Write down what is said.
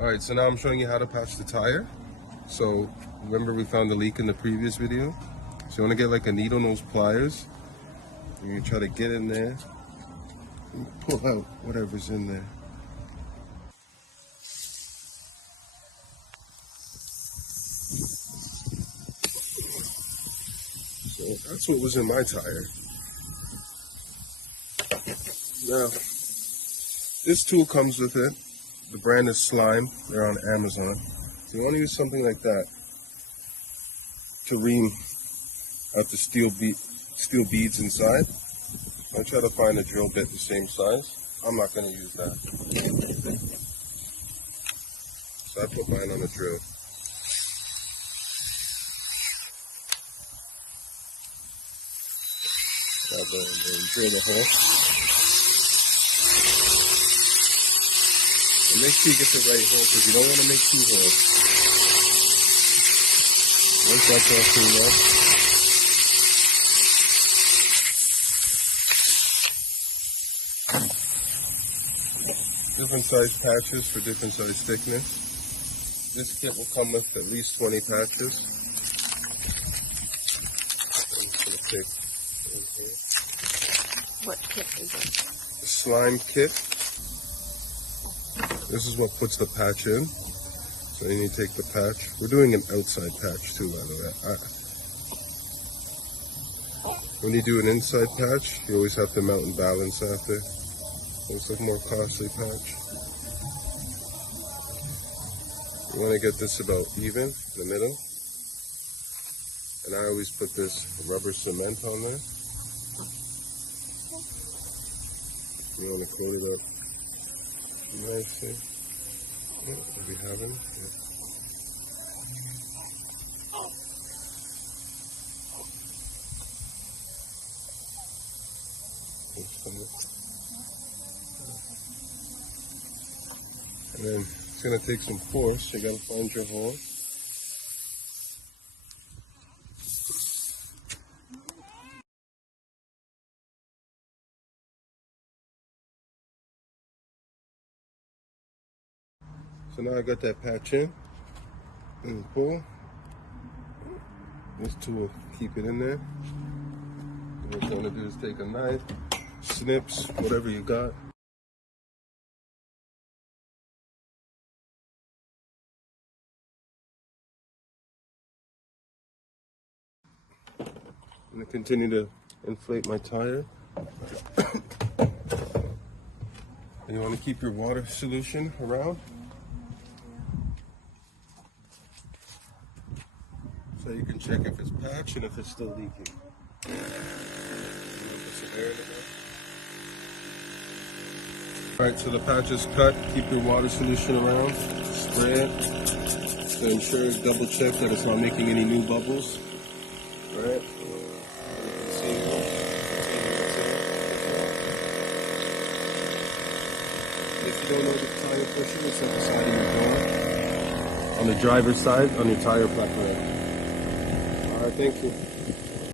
Alright, so now I'm showing you how to patch the tire. So remember we found the leak in the previous video? So you want to get like a needle nose pliers. And you try to get in there and pull out whatever's in there. So that's what was in my tire. Now, this tool comes with it. The brand is Slime. They're on Amazon. So you want to use something like that to ream out the steel beads inside. I try to find a drill bit the same size. I'm not going to use that. So I put mine on a drill. I'll go and drill the hole. And make sure you get the right hole because you don't want to make two holes. Once that's all cleaned up, different size patches for different size thickness. This kit will come with at least 20 patches. I'm just going to pick one here. What kit is it? The Slime kit. This is what puts the patch in. So you need to take the patch. We're doing an outside patch too, by the way. When you do an inside patch, you always have to mount and balance after. It's a more costly patch. You want to get this about even, in the middle. And I always put this rubber cement on there. You want to coat it up nicely. Yeah, if you haven't. Yeah. And then it's going to take some force. You got to find your hole. So now I got that patch in and pull. This tool will keep it in there. And what you want to do is take a knife, snips, whatever you got. I'm going to continue to inflate my tire. And you want to keep your water solution around. So you can check if it's patched and if it's still leaking. Alright, so the patch is cut. Keep your water solution around. Spray it. To ensure, double check that it's not making any new bubbles. Alright. If you don't know the tire pusher, it's at the side of your door. On the driver's side, on your tire plaque. Alright, thank you.